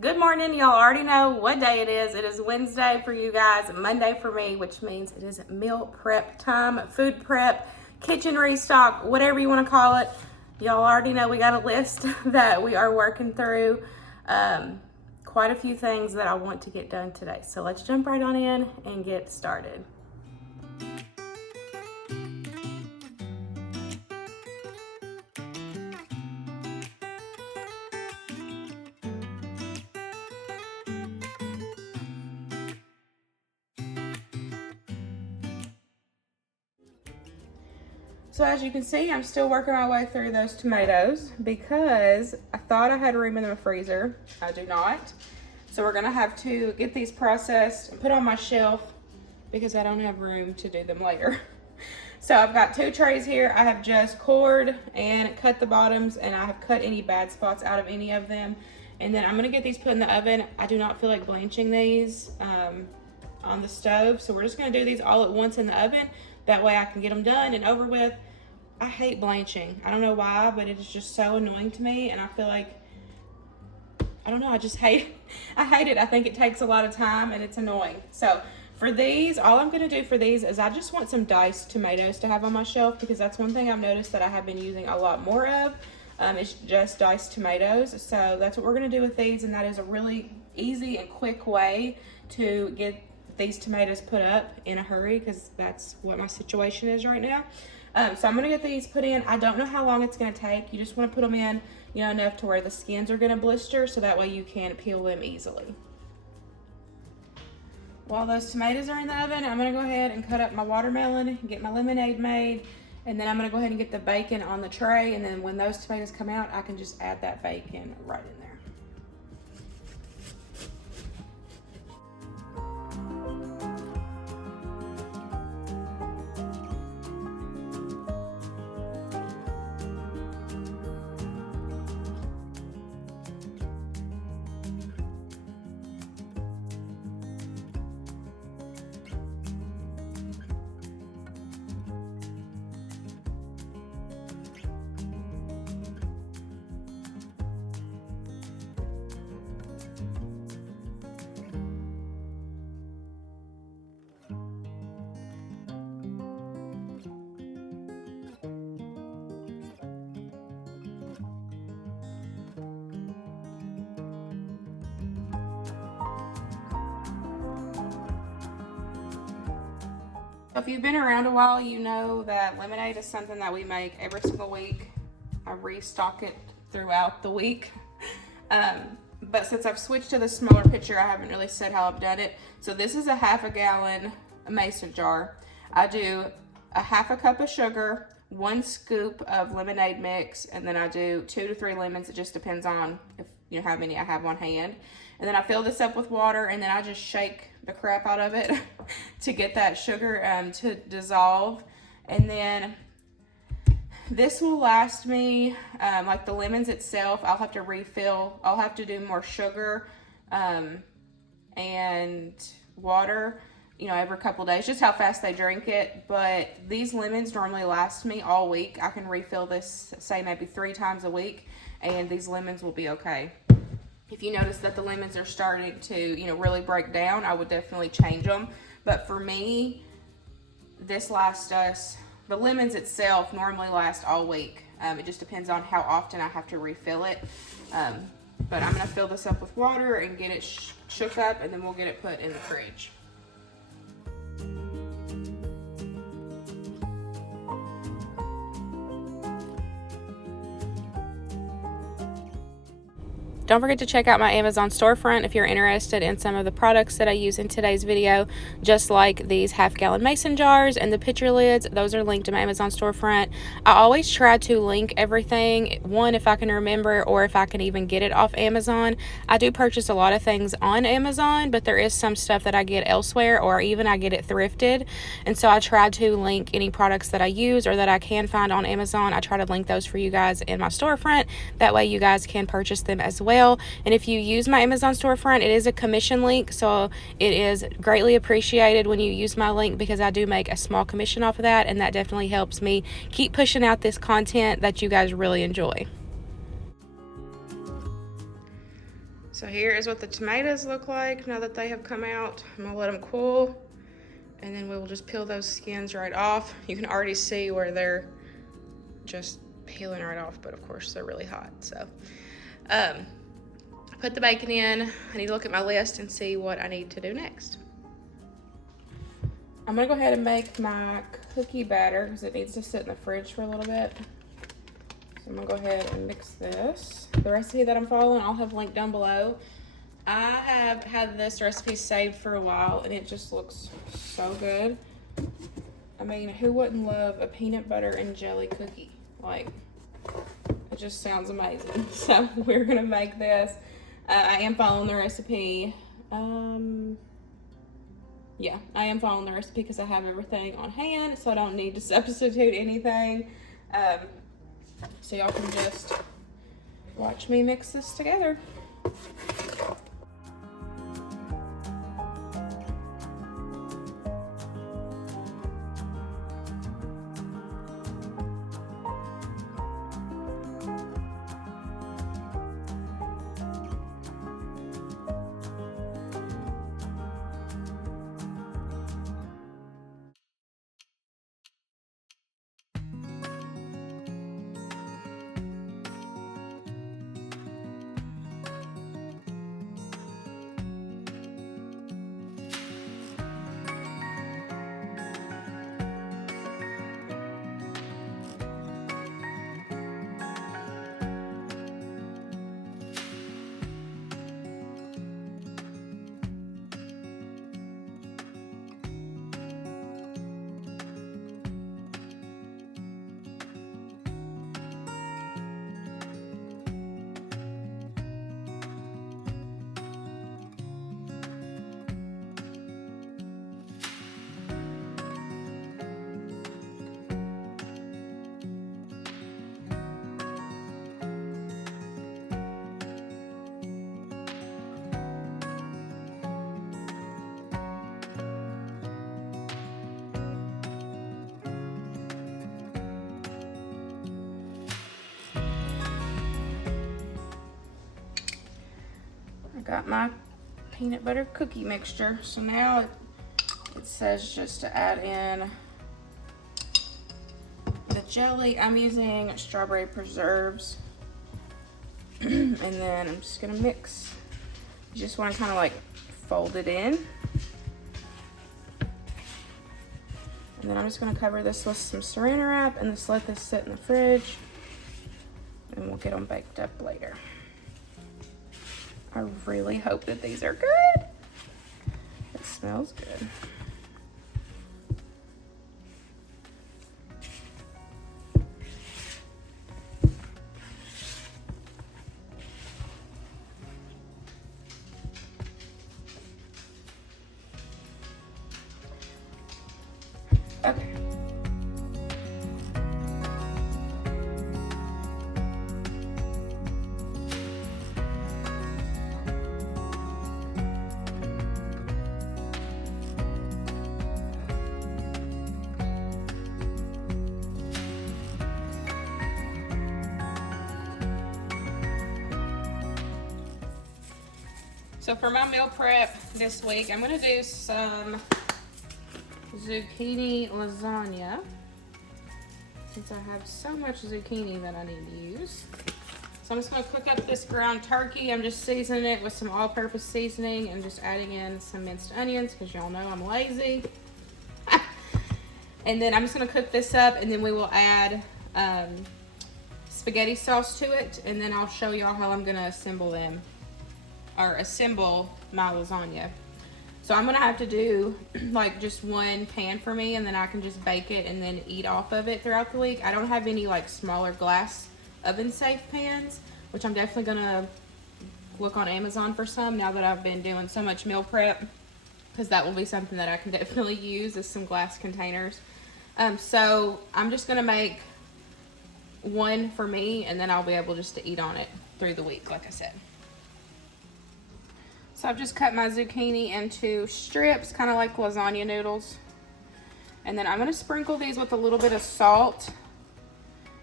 Good morning. Y'all already know what day it is. It is Wednesday for you guys, Monday for me, which means it is meal prep time, food prep, kitchen restock, whatever you want to call it. Y'all already know we got a list that we are working through. Quite a few things that I want to get done today. So let's jump right on in and get started. So as you can see, I'm still working my way through those tomatoes because I thought I had room in the freezer. I do not. So we're gonna have to get these processed and put on my shelf because I don't have room to do them later. So I've got 2 trays here. I have just cored and cut the bottoms, and I have cut any bad spots out of any of them. And then I'm gonna get these put in the oven. I do not feel like blanching these on the stove. So we're just gonna do these all at once in the oven. That way I can get them done and over with. I hate blanching. I don't know why, but it is just so annoying to me. And I feel like, I don't know, I just hate I hate it. I think it takes a lot of time and it's annoying. So for these, all I'm gonna do for these is I just want some diced tomatoes to have on my shelf, because that's one thing I've noticed that I have been using a lot more of. It's just diced tomatoes. So that's what we're gonna do with these, and that is a really easy and quick way to get these tomatoes put up in a hurry, because that's what my situation is right now. So I'm gonna get these put in. I don't know how long it's gonna take. You just wanna put them in, enough to where the skins are gonna blister, so that way you can peel them easily. While those tomatoes are in the oven, I'm gonna go ahead and cut up my watermelon, get my lemonade made, and then I'm gonna go ahead and get the bacon on the tray, and then when those tomatoes come out, I can just add that bacon right in there. If you've been around a while, you know that lemonade is something that we make every single week. I restock it throughout the week. But since I've switched to the smaller pitcher, I haven't really said how I've done it. So this is a 1/2 gallon mason jar. I do a 1/2 cup of sugar, 1 scoop of lemonade mix, and then I do 2 to 3 lemons. It just depends on how many I have on hand. And then I fill this up with water, and then I just shake the crap out of it to get that sugar to dissolve. And then this will last me, like the lemons itself, I'll have to refill. I'll have to do more sugar and water, every couple days, just how fast they drink it. But these lemons normally last me all week. I can refill this, say maybe 3 times a week, and these lemons will be okay. If you notice that the lemons are starting to, really break down, I would definitely change them. But for me, this lasts us, the lemons itself normally last all week. It just depends on how often I have to refill it. But I'm gonna fill this up with water and get it shook up, and then we'll get it put in the fridge. Don't forget to check out my Amazon storefront if you're interested in some of the products that I use in today's video, just like these 1/2 gallon mason jars and the pitcher lids. Those are linked to my Amazon storefront. I always try to link everything, one, if I can remember, or if I can even get it off Amazon. I do purchase a lot of things on Amazon, but there is some stuff that I get elsewhere, or even I get it thrifted. And so I try to link any products that I use or that I can find on Amazon. I try to link those for you guys in my storefront. That way you guys can purchase them as well. And if you use my Amazon storefront, it is a commission link, so it is greatly appreciated when you use my link, because I do make a small commission off of that, and that definitely helps me keep pushing out this content that you guys really enjoy. So here is what the tomatoes look like now that they have come out. I'm gonna let them cool, and then we will just peel those skins right off. You can already see where they're just peeling right off, but of course they're really hot. So put the bacon in. I need to look at my list and see what I need to do next. I'm gonna go ahead and make my cookie batter because it needs to sit in the fridge for a little bit. So I'm gonna go ahead and mix this. The recipe that I'm following, I'll have linked down below. I have had this recipe saved for a while and it just looks so good. I mean, who wouldn't love a peanut butter and jelly cookie? Like, it just sounds amazing. So we're gonna make this. I am following the recipe. Yeah, I am following the recipe because I have everything on hand, so I don't need to substitute anything. So y'all can just watch me mix this together. Got my peanut butter cookie mixture. So now it says just to add in the jelly. I'm using strawberry preserves. And then I'm just gonna mix. You just wanna kinda like fold it in. And then I'm just gonna cover this with some saran wrap and just let this sit in the fridge. And we'll get them baked up later. I really hope that these are good. It smells good. Okay. So for my meal prep this week, I'm gonna do some zucchini lasagna, since I have so much zucchini that I need to use. So I'm just gonna cook up this ground turkey. I'm just seasoning it with some all-purpose seasoning and just adding in some minced onions, because y'all know I'm lazy. And then I'm just gonna cook this up, and then we will add spaghetti sauce to it, and then I'll show y'all how I'm gonna assemble them, or assemble my lasagna. So I'm gonna have to do like just one pan for me, and then I can just bake it and then eat off of it throughout the week. I don't have any like smaller glass oven safe pans, which I'm definitely gonna look on Amazon for some now that I've been doing so much meal prep, because that will be something that I can definitely use, is some glass containers. So I'm just gonna make one for me, and then I'll be able just to eat on it through the week, like I said. So I've just cut my zucchini into strips, kind of like lasagna noodles. And then I'm gonna sprinkle these with a little bit of salt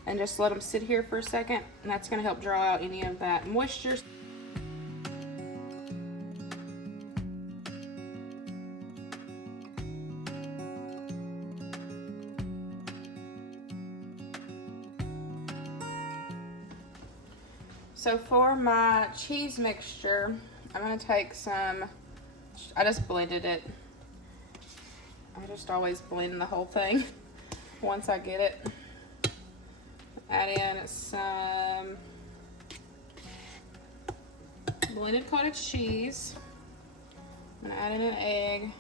and just let them sit here for a second. And that's gonna help draw out any of that moisture. So for my cheese mixture, I'm gonna take some, I just blended it. I just always blend the whole thing once I get it. Add in some blended cottage cheese. I'm gonna add in an egg.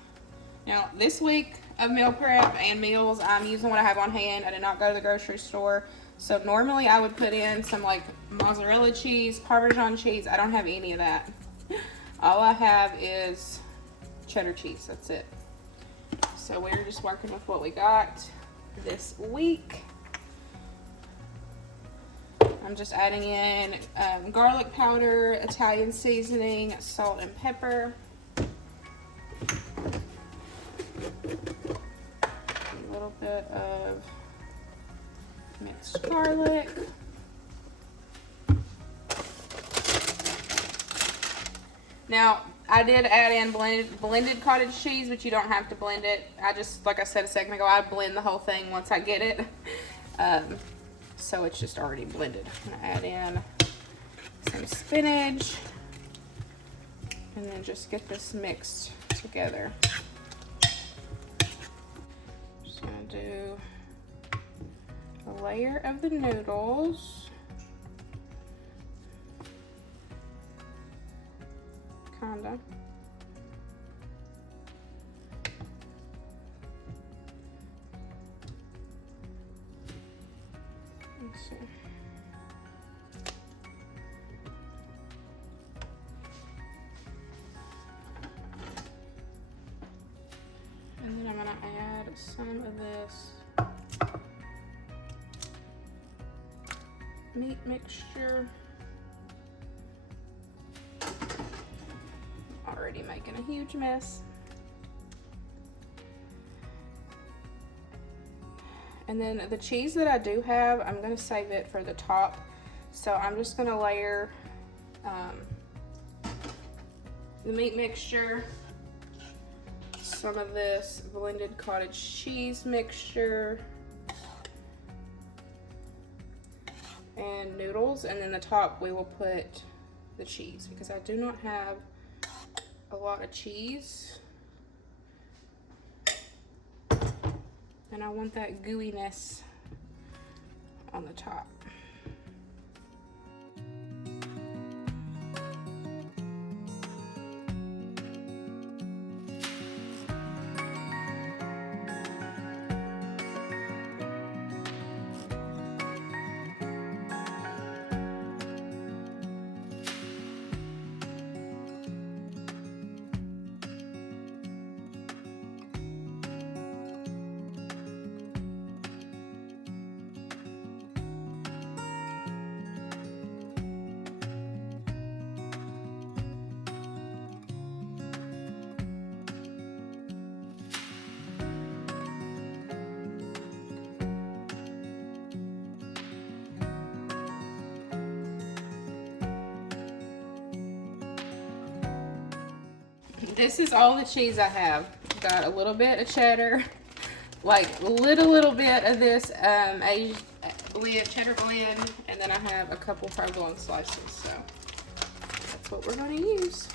Now this week of meal prep and meals, I'm using what I have on hand. I did not go to the grocery store. So normally I would put in some like mozzarella cheese, Parmesan cheese. I don't have any of that. All I have is cheddar cheese, that's it. So we're just working with what we got this week. I'm just adding in garlic powder, Italian seasoning, salt and pepper. A little bit of minced garlic. Now, I did add in blended cottage cheese, but you don't have to blend it. I just, like I said a second ago, I blend the whole thing once I get it. So it's just already blended. I'm gonna add in some spinach and then just get this mixed together. Just gonna do a layer of the noodles. Kinda. Let's see. And then I'm gonna add some of this meat mixture. Already making a huge mess. And then the cheese that I do have, I'm gonna save it for the top. So I'm just gonna layer the meat mixture, some of this blended cottage cheese mixture, and noodles, and then the top we will put the cheese because I do not have a lot of cheese. And I want that gooiness on the top. This is all the cheese I have. Got a little bit of cheddar, like little bit of this cheddar blend, and then I have a couple provolone slices. So that's what we're going to use.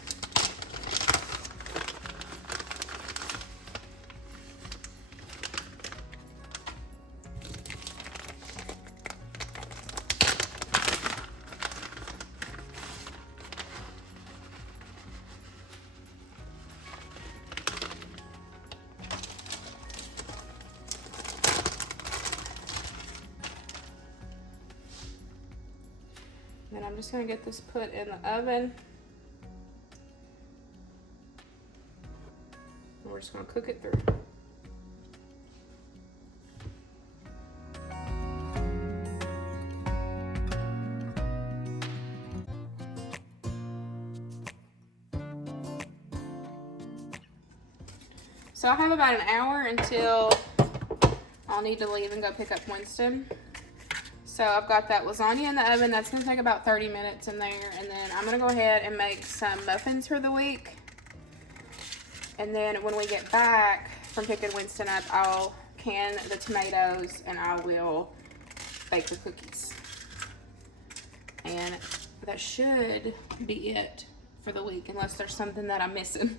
Then I'm just going to get this put in the oven. And we're just going to cook it through. So I have about an hour until I'll need to leave and go pick up Winston. So I've got that lasagna in the oven. That's going to take about 30 minutes in there. And then I'm going to go ahead and make some muffins for the week. And then when we get back from picking Winston up, I'll can the tomatoes and I will bake the cookies. And that should be it for the week, unless there's something that I'm missing.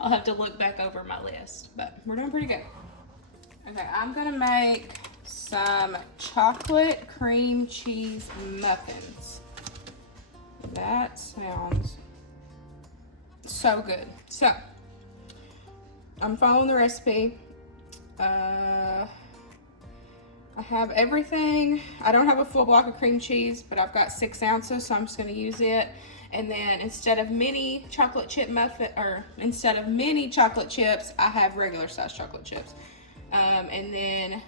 I'll have to look back over my list, but we're doing pretty good. Okay, I'm gonna make some chocolate cream cheese muffins. That sounds so good. So, I'm following the recipe. I have everything. I don't have a full block of cream cheese, but I've got 6 ounces, so I'm just gonna use it. And then instead of mini chocolate chip muffin, or instead of mini chocolate chips, I have regular size chocolate chips. And then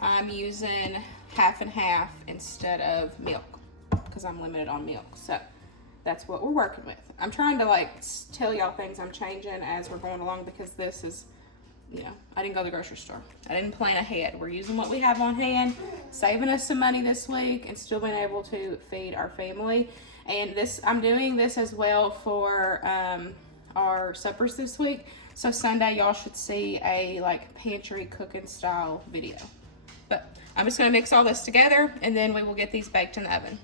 I'm using half and half instead of milk, because I'm limited on milk. So that's what we're working with. I'm trying to like tell y'all things I'm changing as we're going along, because this is, you know, I didn't go to the grocery store. I didn't plan ahead. We're using what we have on hand, saving us some money this week, and still being able to feed our family. And this, I'm doing this as well for our suppers this week. So Sunday, y'all should see a like pantry cooking style video. But I'm just gonna mix all this together, and then we will get these baked in the oven.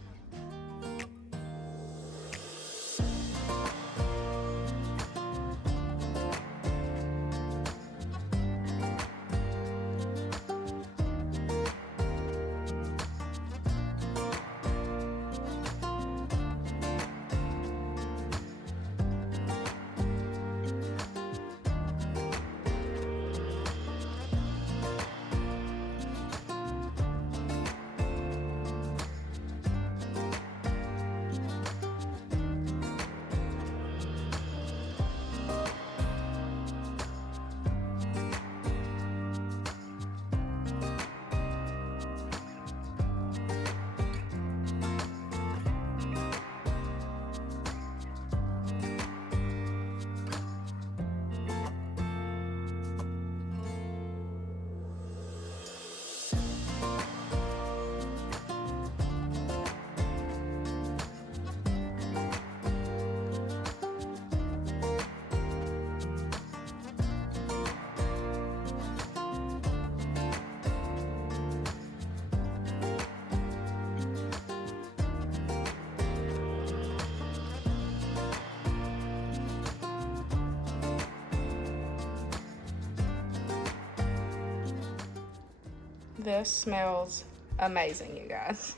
This smells amazing, you guys.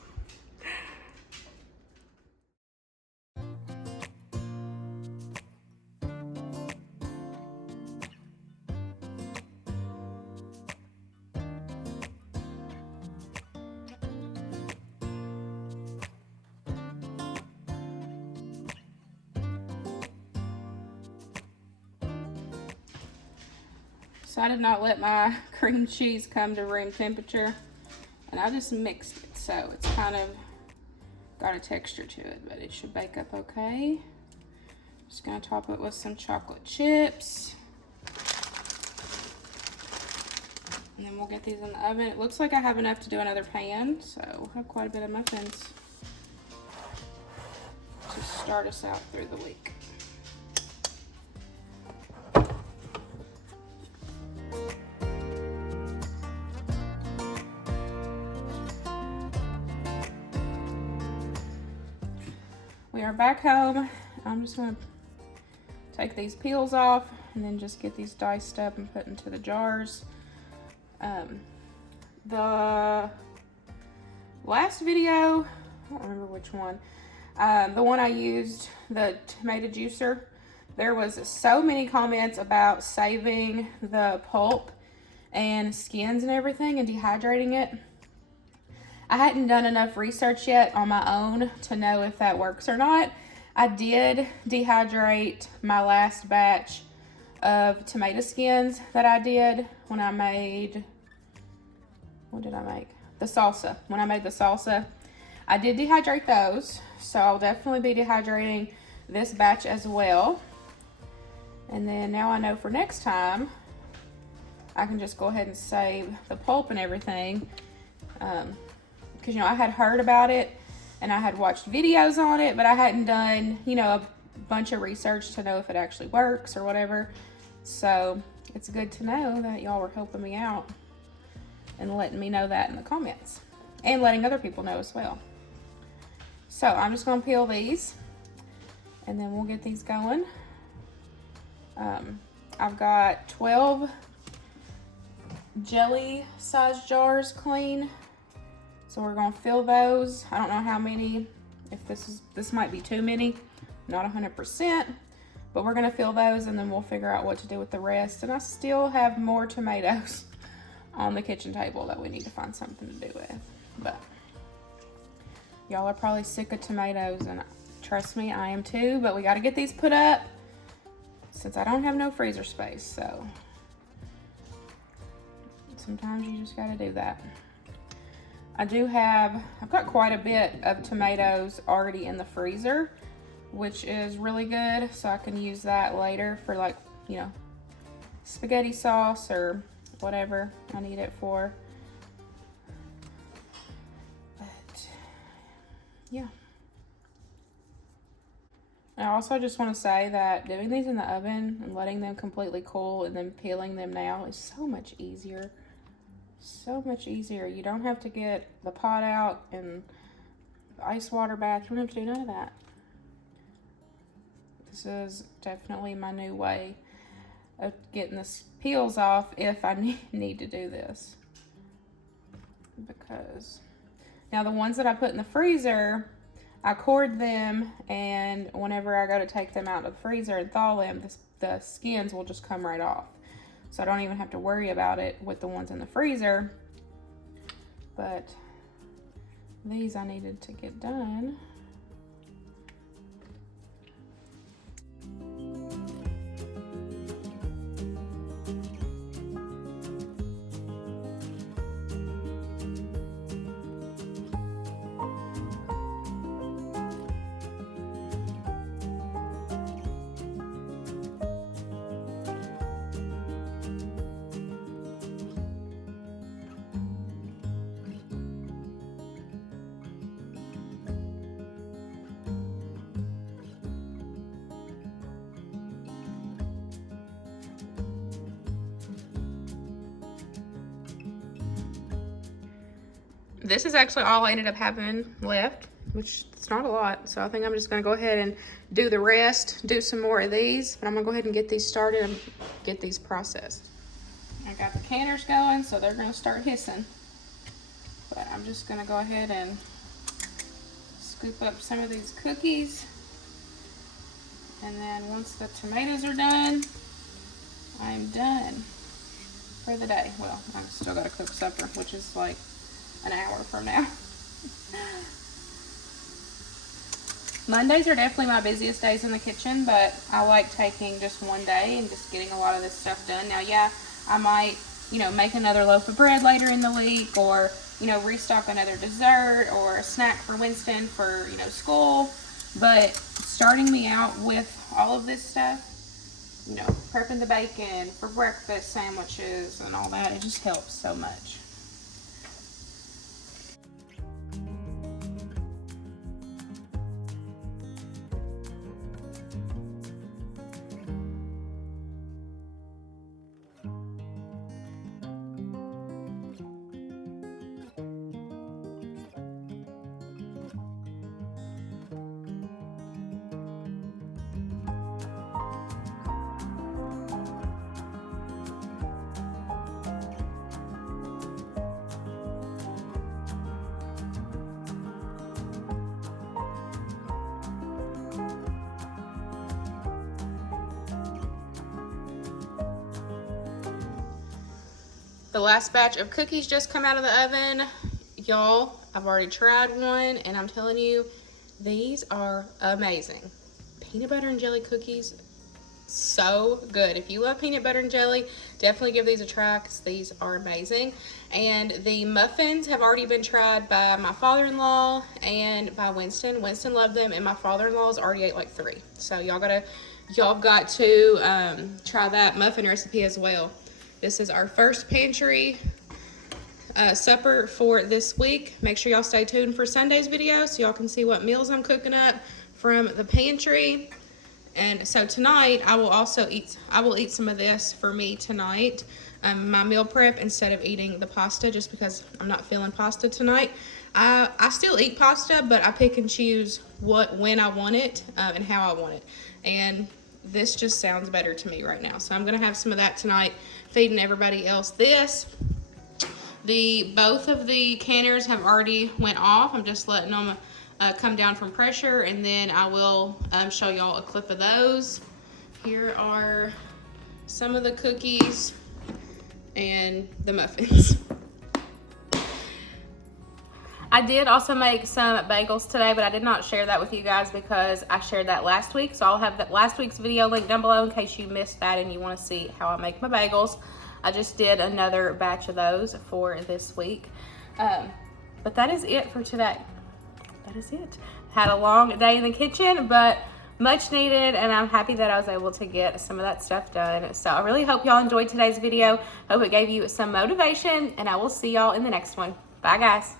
So I did not let my cream cheese come to room temperature, and I just mixed it. So it's kind of got a texture to it, but it should bake up okay. Just gonna top it with some chocolate chips. And then we'll get these in the oven. It looks like I have enough to do another pan, so we'll have quite a bit of muffins to start us out through the week. We are back home. I'm just gonna take these peels off and then just get these diced up and put into the jars. The last video, I don't remember which one, the one I used, the tomato juicer, there was so many comments about saving the pulp and skins and everything and dehydrating it. I hadn't done enough research yet on my own to know if that works or not. I did dehydrate my last batch of tomato skins that I did when I made, what did I make? The salsa. When I made the salsa, I did dehydrate those. So I'll definitely be dehydrating this batch as well. And then now I know for next time, I can just go ahead and save the pulp and everything. Because, you know, I had heard about it and I had watched videos on it, but I hadn't done, you know, a bunch of research to know if it actually works or whatever. So it's good to know that y'all were helping me out and letting me know that in the comments and letting other people know as well. So I'm just gonna peel these and then we'll get these going. I've got 12 jelly size jars clean. So we're gonna fill those. I don't know how many, if this might be too many, not 100%, but we're gonna fill those and then we'll figure out what to do with the rest. And I still have more tomatoes on the kitchen table that we need to find something to do with. But y'all are probably sick of tomatoes, and trust me, I am too, but we gotta get these put up since I don't have no freezer space, so sometimes you just gotta do that. I've got quite a bit of tomatoes already in the freezer, which is really good, so I can use that later for, like, you know, spaghetti sauce or whatever I need it for. But yeah. I also just want to say that doing these in the oven and letting them completely cool and then peeling them now is so much easier. So much easier. You don't have to get the pot out and the ice water bath. You don't have to do none of that. This is definitely my new way of getting the peels off if I need to do this. Because now the ones that I put in the freezer, I cord them, and whenever I go to take them out of the freezer and thaw them, the skins will just come right off. So I don't even have to worry about it with the ones in the freezer. But these I needed to get done. This is actually all I ended up having left, which is not a lot. So I think I'm just gonna go ahead and do the rest, do some more of these, but I'm gonna go ahead and get these started and get these processed. I got the canners going, so they're gonna start hissing. But I'm just gonna go ahead and scoop up some of these cookies. And then once the tomatoes are done, I'm done for the day. Well, I've still gotta cook supper, which is like an hour from now. Mondays are definitely my busiest days in the kitchen, but I like taking just one day and just getting a lot of this stuff done. Now, yeah, I might, you know, make another loaf of bread later in the week, or, you know, restock another dessert or a snack for Winston for, you know, school. But starting me out with all of this stuff, you know, prepping the bacon for breakfast sandwiches and all that, it just helps so much. The last batch of cookies just come out of the oven. Y'all, I've already tried one, and I'm telling you, these are amazing. Peanut butter and jelly cookies, so good. If you love peanut butter and jelly, definitely give these a try, because these are amazing. And the muffins have already been tried by my father-in-law and by Winston. Winston loved them, and my father-in-law's already ate like 3. So y'all got to try that muffin recipe as well. This is our first pantry supper for this week. Make sure y'all stay tuned for Sunday's video so y'all can see what meals I'm cooking up from the pantry. And so tonight I will eat some of this for me tonight. My meal prep, instead of eating the pasta, just because I'm not feeling pasta tonight, I still eat pasta, but I pick and choose when I want it and how I want it. And this just sounds better to me right now. So I'm gonna have some of that tonight, feeding everybody else this. Both of the canners have already went off. I'm just letting them come down from pressure, and then I will show y'all a clip of those. Here are some of the cookies and the muffins. I did also make some bagels today, but I did not share that with you guys because I shared that last week. So I'll have that last week's video linked down below in case you missed that and you want to see how I make my bagels. I just did another batch of those for this week. But that is it for today. That is it. Had a long day in the kitchen, but much needed, and I'm happy that I was able to get some of that stuff done. So I really hope y'all enjoyed today's video. Hope it gave you some motivation, and I will see y'all in the next one. Bye, guys.